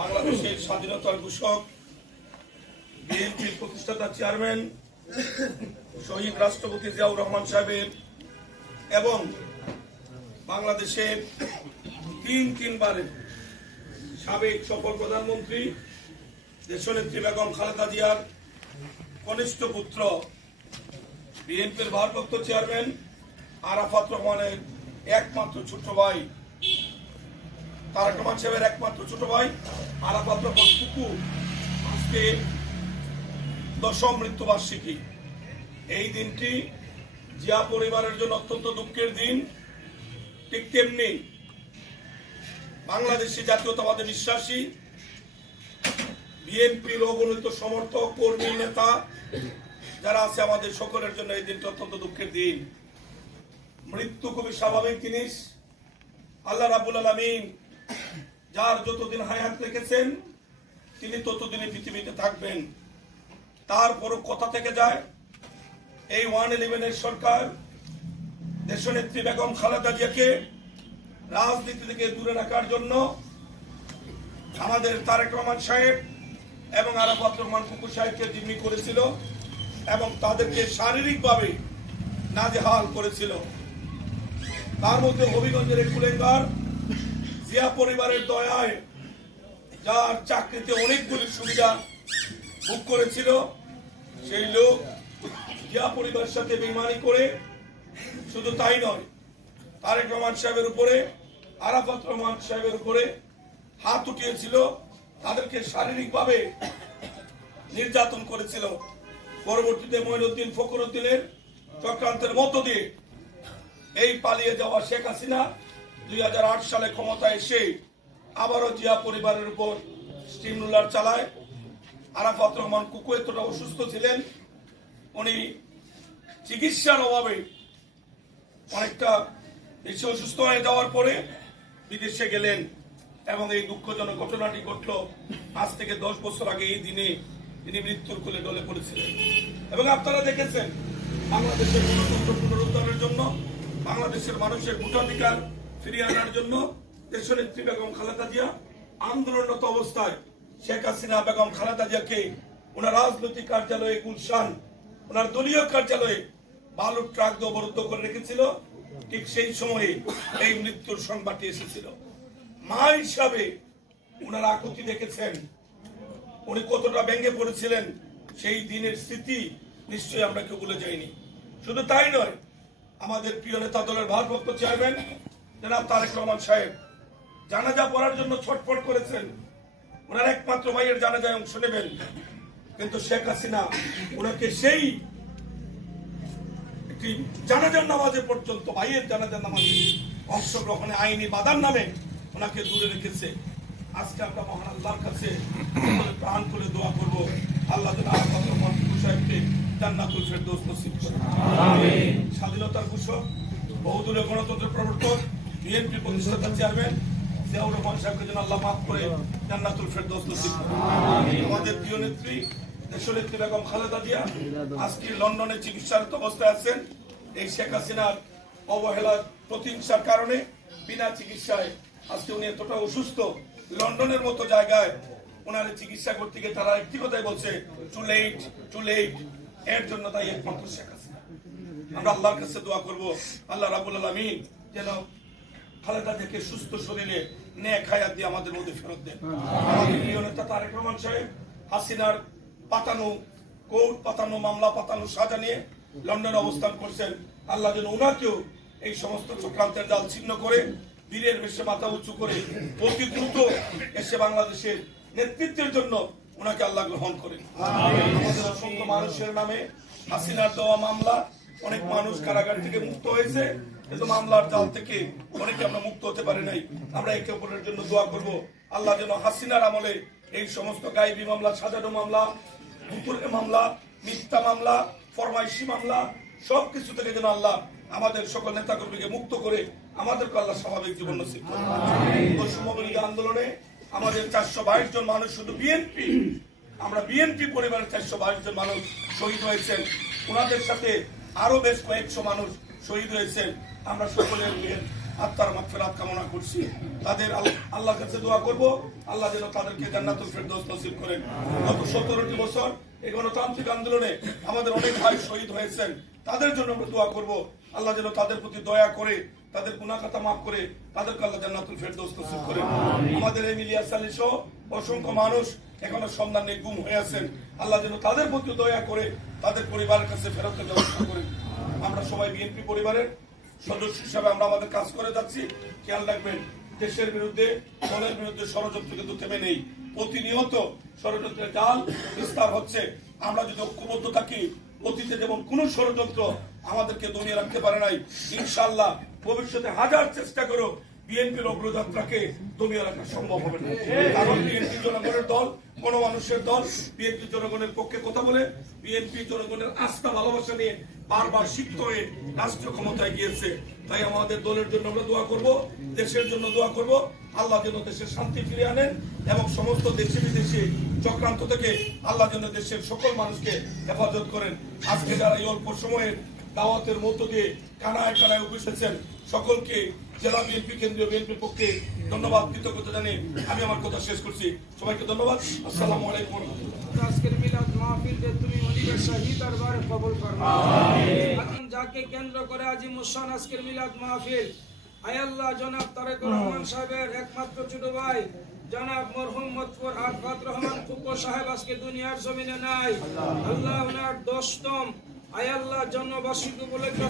বাংলাদেশের স্বাধীনতার ঘোষক বিএনপির প্রতিষ্ঠাতা চেয়ারম্যান শহীদ রাষ্ট্রপতি জিয়াউর রহমান সাহেবের এবং বাংলাদেশের তিনবারের সাবেক সফল প্রধানমন্ত্রী দেশনেত্রী বেগম খালেদা জিয়ার কনিষ্ঠ পুত্র বিএনপির ভারপ্রাপ্ত চেয়ারম্যান আরাফাত রহমানের একমাত্র ছোট ভাই তারেক রহমান সাহেবের একমাত্র ছোট ভাই আরাফাত রহমান কুকু আজকে 10ম মৃত্যুবার্ষিকী। এই দিনটি জিয়া পরিবারের জন্য অত্যন্ত দুঃখের দিন। ঠিক তেমনি বাংলাদেশি জাতীয়তাবাদে বিশ্বাসী বিএনপির অগণিত সমর্থক কর্মী নেতা যারা আছে আমাদের সকলের জন্য এই দিনটি অত্যন্ত দুঃখের দিন। মৃত্যু খুবই স্বাভাবিক জিনিস। আল্লাহ রাব্বুল আলামিন যার যতদিন হায়াত রেখেছেন তিনি ততদিনই পৃথিবীতে থাকবেন। তারপরও কথা থেকে যায় এই 111 সরকার দেশনেত্রী বেগম খালেদা জিয়াকে রাজনীতি থেকে দূরে রাখার জন্য আমাদের তারেক রহমান সাহেব এবং আরাফাত রহমান কুকু সাহেবকে জিম্মি করেছিল এবং তাদেরকে শারীরিকভাবে নাজেহাল করেছিল। তার মধ্যে হবিগঞ্জের কুলেঙ্গার জিয়া পরিবারের দয়ায় যার চাকরিতে অনেকগুলি সুবিধা ভোগ করেছিল সেই লোক জিয়া পরিবারের সাথে বেইমানি করে শুধু তাই নয়, তারেক রহমান সাহেবের উপরে আরাফাত রহমান সাহেবের উপরে হাত উঠিয়েছিল, তাদেরকে শারীরিকভাবে নির্যাতন করেছিল। পরবর্তীতে মঈনুদ্দিন ফখরুদ্দিনের চক্রান্তের মধ্য দিয়ে এই পালিয়ে যাওয়া শেখ হাসিনা 2008 সালে ক্ষমতায় এসে আবারও জিয়া পরিবারের উপর স্টিম রোলার চালায়। আরাফাত রহমান কুকু এতটা অসুস্থ ছিলেন, উনি চিকিৎসার অভাবে অনেকটা বেশি অসুস্থ হয়ে যাওয়ার পরে বিদেশে গেলেন এবং এই দুঃখজনক ঘটনাটি ঘটল আজ থেকে 10 বছর আগে এই দিনে তিনি মৃত্যুর কোলে ঢলে পড়েছিলেন। এবং আপনারা দেখেছেন বাংলাদেশের গণতন্ত্র পুনরুদ্ধারের জন্য, বাংলাদেশের মানুষের ভোটাধিকার ফিরিয়ে আনার জন্য দেশনেত্রী বেগম খালেদা জিয়া আন্দোলনরত অবস্থায় শেখ হাসিনা বেগম খালেদা জিয়াকে ওনার রাজনৈতিক কার্যালয়ে গুলশান, ওনার দলীয় কার্যালয়ে বালুর ট্রাক দিয়ে অবরুদ্ধ করে রেখেছিল। ঠিক সেই সময়ে এই মৃত্যুর সংবাদটি এসেছিল। মা হিসাবে ওনার আকুতি দেখেছেন, উনি কতটা ভেঙে পড়েছিলেন সেই দিনের স্মৃতি নিশ্চয়ই আমরা কেউ ভুলে যাইনি। শুধু তাই নয়, আমাদের প্রিয় নেতা দলের ভারপ্রাপ্ত চেয়ারম্যান জনাব তারেক রহমান সাহেব জানাজা পড়ার জন্য ছটফট করেছেন, ওনার একমাত্র ভাইয়ের জানাজায় অংশ নেবেন, কিন্তু শেখ হাসিনা ওনাকে সেই একটি জানাজার নামাজে পর্যন্ত ভাইয়ের জানাজার নামাজে অংশগ্রহণে আইনি বাধার নামে ওনাকে দূরে রেখেছে। আজকে আমরা মহান আল্লাহর কাছে প্রাণ করে দোয়া করব, আল্লাহ যেন আরাফাত রহমান কুকু সাহেবকে জান্নাতুল ফেরদৌস নসিব করেন। আমিন। স্বাধীনতার ঘোষক, বহুদলীয় গণতন্ত্রের প্রবর্তক, বিএনপি প্রতিষ্ঠাতা চেয়ারম্যান জিয়াউর রহমান সাহেবকে যেন আল্লাহ মাফ করে জান্নাতুল ফেরদৌস নসিব করেন। আমাদের প্রিয় নেত্রী দেশনেত্রী বেগম খালেদা জিয়া আজকে লন্ডনে চিকিৎসারত অবস্থায় আছেন। এই শেখ হাসিনার অবহেলার প্রতিহিংসার কারণে বিনা চিকিৎসায় আজকে উনি এতটা অসুস্থ, লন্ডনের মতো জায়গায় ওনার চিকিৎসা করতে গিয়ে তারা একটি কথাই বলছে, টু লেট। এর জন্য তাই একমাত্র শেখ হাসিনা। আমরা আল্লাহর কাছে দোয়া করব, আল্লাহ রাব্বুল আলামিন যেন খালেদা জিয়াকে সুস্থ শরীরে নেক হায়াত দিয়ে আমাদের মধ্যে ফেরত দেন। আমাদের প্রিয় নেতা তারেক রহমান সাহেব হাসিনার কোর্ট পাতানো মামলা পাতানো সাজা নিয়ে লন্ডনে অবস্থান করছেন। আল্লাহ যেন ওনাকেও এই সমস্ত চক্রান্তের জাল ছিন্ন করে বীরের বেশে মাথা উঁচু করে অতি দ্রুত এসে বাংলাদেশের নেতৃত্বের জন্য ওনাকে আল্লাহ গ্রহণ করেন। আমাদের অসংখ্য মানুষের নামে হাসিনার দেওয়া মামলা, অনেক মানুষ কারাগার থেকে মুক্ত হয়েছে, কিন্তু মামলার জাল থেকে অনেকে আমরা মুক্ত হতে পারি নাই। আমরা একে অপরের জন্য দোয়া করব, আল্লাহ যেন হাসিনার আমলে এই সমস্ত গায়েবী মামলা, সাজানো মামলা, ভুতুরে মামলা, মিথ্যা মামলা, ফরমাইশি মামলা সবকিছু থেকে যেন আল্লাহ আমাদের সকল নেতা কর্মীকে মুক্ত করে আমাদেরকে আল্লাহ স্বাভাবিক জীবন নসিব করেন। বৈষম্যবিরোধী আন্দোলনে আমাদের 422 জন মানুষ, শুধু বিএনপি, আমরা বিএনপি পরিবারের 422 জন মানুষ শহীদ হয়েছেন। ওনাদের সাথে আরো বেশ কয়েকশো মানুষ শহীদ হয়েছেন। আমরা সকলের আত্মার মাগফিরাত কামনা করছি। তাদের আল্লাহর কাছে দোয়া করব, আল্লাহ যেন তাদেরকে জান্নাতুল ফেরদৌস নসিব করেন। গত 17টি বছর এই গণতান্ত্রিক আন্দোলনে আমাদের অনেক ভাই শহীদ হয়েছেন, তাদের জন্য আমরা দোয়া করব, আল্লাহ যেন তাদের প্রতি দয়া করে তাদের গুনাহ খাতা মাফ করে তাদেরকে আল্লাহ জান্নাতুল ফেরদৌস নসিব করেন। আমাদের এই ইলিয়াস আলী সহ অসংখ্য মানুষ এখনো সন্ধানে গুম হয়ে আছেন, আল্লাহ যেন তাদের প্রতি দয়া করে তাদের পরিবারের কাছে ফেরতের ব্যবস্থা করেন। আমরা সবাই বিএনপি পরিবারের সদস্য হিসাবে আমরা আমাদের কাজ করে যাচ্ছি। খেয়াল রাখবেন, দেশের বিরুদ্ধে দলের বিরুদ্ধে ষড়যন্ত্র কিন্তু থেমে নেই, প্রতিনিয়ত ষড়যন্ত্রের জাল বিস্তার হচ্ছে। আমরা যদি ঐক্যবদ্ধ থাকি, অতীতে যেমন কোন ষড়যন্ত্র আমাদেরকে দমিয়ে রাখতে পারে নাই, ইনশাআল্লাহ ভবিষ্যতে হাজার চেষ্টা করো বিএনপির অগ্রযাত্রাকে দমিয়ে রাখা সম্ভব হবে না। কারণ বিএনপি জনগণের দল, গণমানুষের দল, বিএনপি জনগণের পক্ষে কথা বলে, বিএনপি জনগণের আস্থা ভালোবাসা নিয়ে বারবার সিক্ত হয়ে রাষ্ট্রীয় ক্ষমতায় গিয়েছে। তাই আমাদের দলের জন্য আমরা দোয়া করব, দেশের জন্য দোয়া করব, আল্লাহ যেন দেশের শান্তি ফিরিয়ে আনেন এবং সমস্ত দেশি বিদেশি চক্রান্ত থেকে আল্লাহ যেন দেশের সকল মানুষকে হেফাজত করেন। আজকে যারা এই অল্প সময়ের দাওয়াতের মধ্য দিয়ে কানায় কানায় উপস্থিত সকলকে জেলা বিএনপি, কেন্দ্রীয় বিএনপির পক্ষে ধন্যবাদ, কৃতজ্ঞতা জানিয়ে আমি আমার কথা শেষ করছি। সবাইকে ধন্যবাদ। আসসালামু আলাইকুম। আজকের মিলাদ মাহফিল যে তুমি অলিবের শাহী দরবারে কবুল ফরমাও। আমিন। যাকে কেন্দ্র করে আজি মুসান আজকের মিলাদ মাহফিল, আয় আল্লাহ জনাব তারেক রহমান সাহেবের একমাত্র ছোট ভাই জনাব মরহুম মতফর আরফাত রহমান ফুকো সাহেব আজকে দুনিয়ার জমিনে নাই। আল্লাহ ওনার 10তম আয় আল্লাহ জন্মবার্ষিকী উপলক্ষে